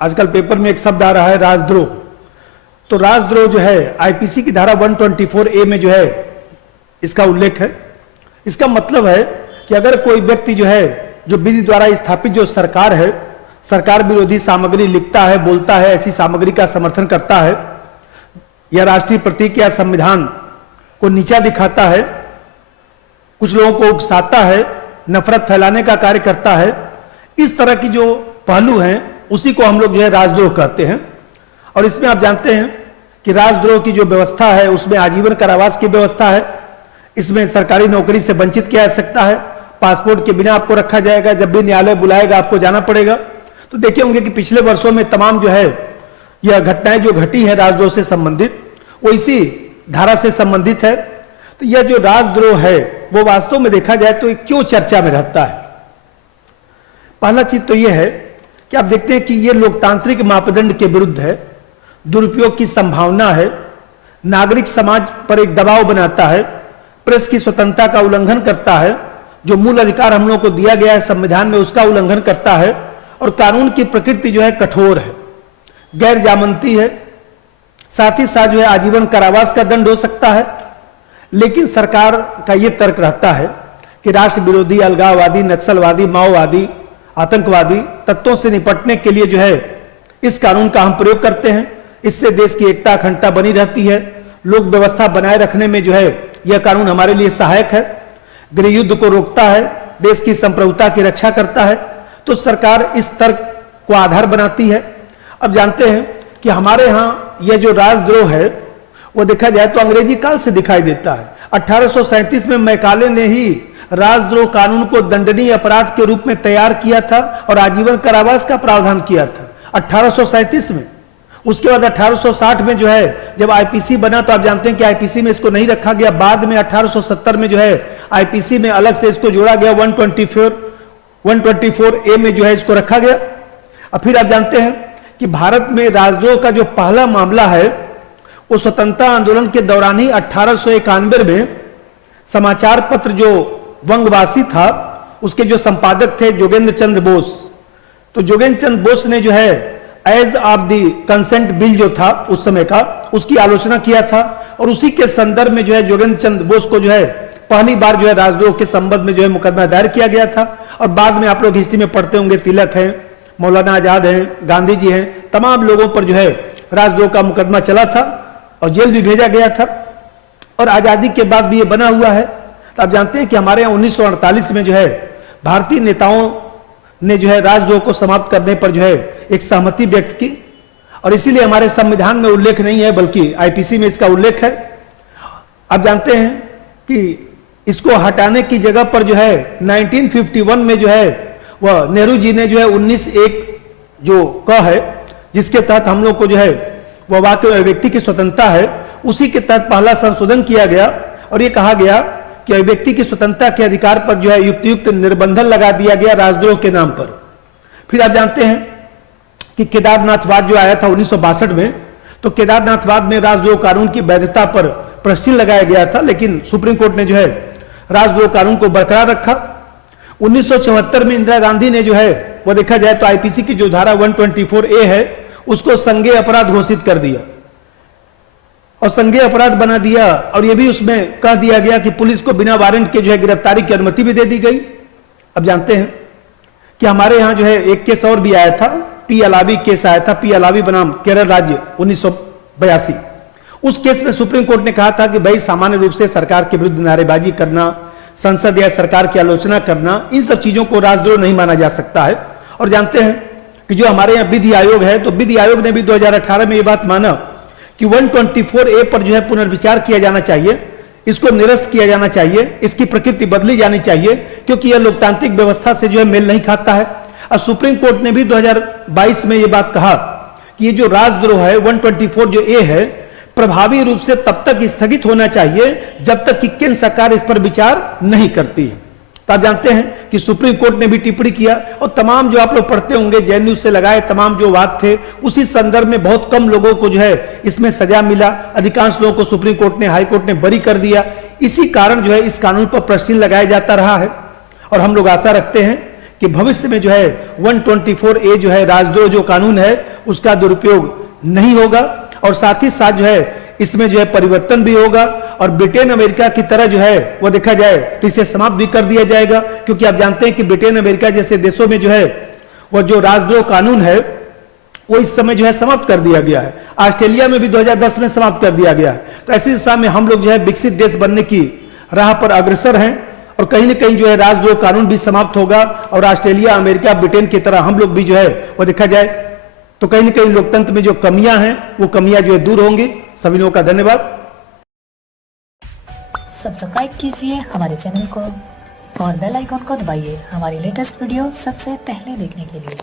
आजकल पेपर में एक शब्द आ रहा है राजद्रोह। तो राजद्रोह जो है आईपीसी की धारा 124A में जो है इसका उल्लेख है। इसका मतलब है कि अगर कोई व्यक्ति जो है जो विधि द्वारा स्थापित जो सरकार है, सरकार विरोधी सामग्री लिखता है, बोलता है, ऐसी सामग्री का समर्थन करता है, या राष्ट्रीय प्रतीक या संविधान को नीचा दिखाता है, कुछ लोगों को उकसाता है, नफरत फैलाने का कार्य करता है, इस तरह की जो पहलू हैं उसी को हम लोग जो है राजद्रोह कहते हैं। और इसमें आप जानते हैं कि राजद्रोह की जो व्यवस्था है उसमें आजीवन कारावास की व्यवस्था है। इसमें सरकारी नौकरी से वंचित किया जा सकता है, पासपोर्ट के बिना आपको रखा जाएगा, जब भी न्यायालय बुलाएगा आपको जाना पड़ेगा। तो देखे होंगे कि पिछले वर्षों में तमाम जो है यह घटनाएं जो घटी है राजद्रोह से संबंधित वो इसी धारा से संबंधित है। तो यह जो राजद्रोह है वो वास्तव में देखा जाए तो क्यों चर्चा में रहता है। पहला चीज तो यह है कि आप देखते हैं कि यह लोकतांत्रिक मापदंड के विरुद्ध है, दुरुपयोग की संभावना है, नागरिक समाज पर एक दबाव बनाता है, प्रेस की स्वतंत्रता का उल्लंघन करता है, जो मूल अधिकार हम लोगों को दिया गया है संविधान में उसका उल्लंघन करता है, और कानून की प्रकृति जो है कठोर है, गैर जामनती है, साथ ही साथ जो है आजीवन कारावास का दंड हो सकता है। लेकिन सरकार का यह तर्क रहता है कि राष्ट्र विरोधी, अलगाववादी, नक्सलवादी, माओवादी, आतंकवादी तत्वों से निपटने के लिए जो है इस कानून का हम प्रयोग करते हैं। इससे देश की एकता अखंडता बनी रहती है, लोक व्यवस्था बनाए रखने में जो है यह कानून हमारे लिए सहायक है, गृह युद्ध को रोकता है, देश की संप्रभुता की रक्षा करता है। तो सरकार इस तर्क को आधार बनाती है। अब जानते हैं कि हमारे यहाँ यह जो राजद्रोह है वो देखा जाए तो अंग्रेजी काल से दिखाई देता है। 1837 में मैकाले ने ही राजद्रोह कानून को दंडनीय अपराध के रूप में तैयार किया था और आजीवन कारावास का प्रावधान किया था 1837 में। उसके बाद 1860 में जो है जब आईपीसी बना तो आप जानते हैं कि आईपीसी में इसको नहीं रखा गया। बाद में 1870 में जो है आईपीसी में अलग से इसको जोड़ा गया, 124A में जो है इसको रखा गया। और फिर आप जानते हैं कि भारत में राजद्रोह का जो पहला मामला है वो स्वतंत्रता आंदोलन के दौरान ही 1891 में समाचार पत्र जो वंगवासी था उसके जो संपादक थे जोगेंद्र चंद्र बोस, तो जोगेंद्र चंद्र बोस ने जो है age of the consent bill जो था उस समय का उसकी आलोचना किया था। और उसी के संदर्भ में जो है जोगेंद्र चंद्र बोस को जो है पहली बार जो है राजद्रोह के संबंध में जो है मुकदमा दायर किया गया था। और बाद में आप लोग हिस्ट्री में पढ़ते होंगे, तिलक हैं, मौलाना आजाद हैं, गांधी जी हैं, तमाम लोगों पर जो है राजद्रोह का मुकदमा चला था और जेल भी भेजा गया था। और आजादी के बाद भी ये बना हुआ है। तो आप जानते हैं कि हमारे यहाँ 1948 में जो है भारतीय नेताओं ने जो है राजद्रोह को समाप्त करने पर जो है एक सहमति व्यक्त की, और इसीलिए हमारे संविधान में उल्लेख नहीं है बल्कि आईपीसी में इसका उल्लेख है। आप जानते हैं कि इसको हटाने की जगह पर जो है 1951 में जो है वह नेहरू जी ने जो है 19(1) जो क है जिसके तहत हम लोग को जो है वह वाकई व्यक्ति की स्वतंत्रता है, उसी के तहत पहला संशोधन किया गया और यह कहा गया कि व्यक्ति की स्वतंत्रता के अधिकार पर जो है युक्त निर्बंधन लगा दिया गया राजद्रोह के नाम पर। फिर आप जानते हैं कि केदारनाथवाद जो आया था 1962 में, तो केदारनाथवाद में राजद्रोह कानून की वैधता पर प्रश्न लगाया गया था, लेकिन सुप्रीम कोर्ट ने जो है राजद्रोह कानून को बरकरार रखा। 1974 में इंदिरा गांधी ने जो है वो देखा जाए तो आईपीसी की जो धारा 124A है उसको संज्ञेय अपराध घोषित कर दिया और संज्ञेय अपराध बना दिया। और यह भी उसमें कह दिया गया कि पुलिस को बिना वारंट के जो है गिरफ्तारी की अनुमति भी दे दी गई। अब जानते हैं कि हमारे यहां जो है एक केस और भी आया था, पी अलावी केस आया था, पी अलावी बनाम केरल राज्य 1982। उस केस में सुप्रीम कोर्ट ने कहा था कि भाई सामान्य रूप से सरकार के विरुद्ध नारेबाजी करना, संसद या सरकार की आलोचना करना, इन सब चीजों को राजद्रोह नहीं माना जा सकता है। और जानते हैं कि जो हमारे यहाँ विधि आयोग है, तो विधि आयोग ने भी 2018 में यह बात माना कि 124A पर जो है पुनर्विचार किया जाना चाहिए, इसको निरस्त किया जाना चाहिए, इसकी प्रकृति बदली जानी चाहिए, क्योंकि यह लोकतांत्रिक व्यवस्था से जो है मेल नहीं खाता है। और सुप्रीम कोर्ट ने भी 2022 में यह बात कहा कि ये जो राजद्रोह है 124A है प्रभावी रूप से तब तक स्थगित होना चाहिए जब तक कि केंद्र सरकार इस पर विचार नहीं करती है। तो आप जानते हैं कि सुप्रीम कोर्ट ने भी टिप्पणी किया और तमाम जो आप लोग पढ़ते होंगे जय न्यूज से लगाए तमाम जो वाद थे उसी संदर्भ में बहुत कम लोगों को जो है इसमें सजा मिला, अधिकांश लोगों को सुप्रीम कोर्ट ने, हाई कोर्ट ने बरी कर दिया। इसी कारण जो है इस कानून पर प्रश्न लगाया जाता रहा है और हम लोग आशा रखते हैं कि भविष्य में जो है 124A जो है राजद्रोह जो कानून है उसका दुरुपयोग नहीं होगा, और साथ ही साथ जो है इसमें जो है परिवर्तन भी होगा, और ब्रिटेन अमेरिका की तरह जो है वो देखा जाए तो इसे समाप्त भी कर दिया जाएगा। क्योंकि आप जानते हैं कि ब्रिटेन अमेरिका जैसे देशों में जो है वो जो राजद्रोह कानून है वो इस समय जो है समाप्त कर दिया गया है। ऑस्ट्रेलिया में भी 2010 में समाप्त कर दिया गया है। तो ऐसी दिशा में हम लोग जो है विकसित देश बनने की राह पर अग्रसर हैं, और कहीं ना कहीं जो है राजद्रोह कानून भी समाप्त होगा, और ऑस्ट्रेलिया, अमेरिका, ब्रिटेन की तरह हम लोग भी जो है वो देखा जाए तो कहीं ना कहीं लोकतंत्र में जो कमियां हैं वो कमियां जो है दूर होंगी। सभी लोगों का धन्यवाद। सब्सक्राइब कीजिए हमारे चैनल को और बेल आइकॉन को दबाइए हमारी लेटेस्ट वीडियो सबसे पहले देखने के लिए।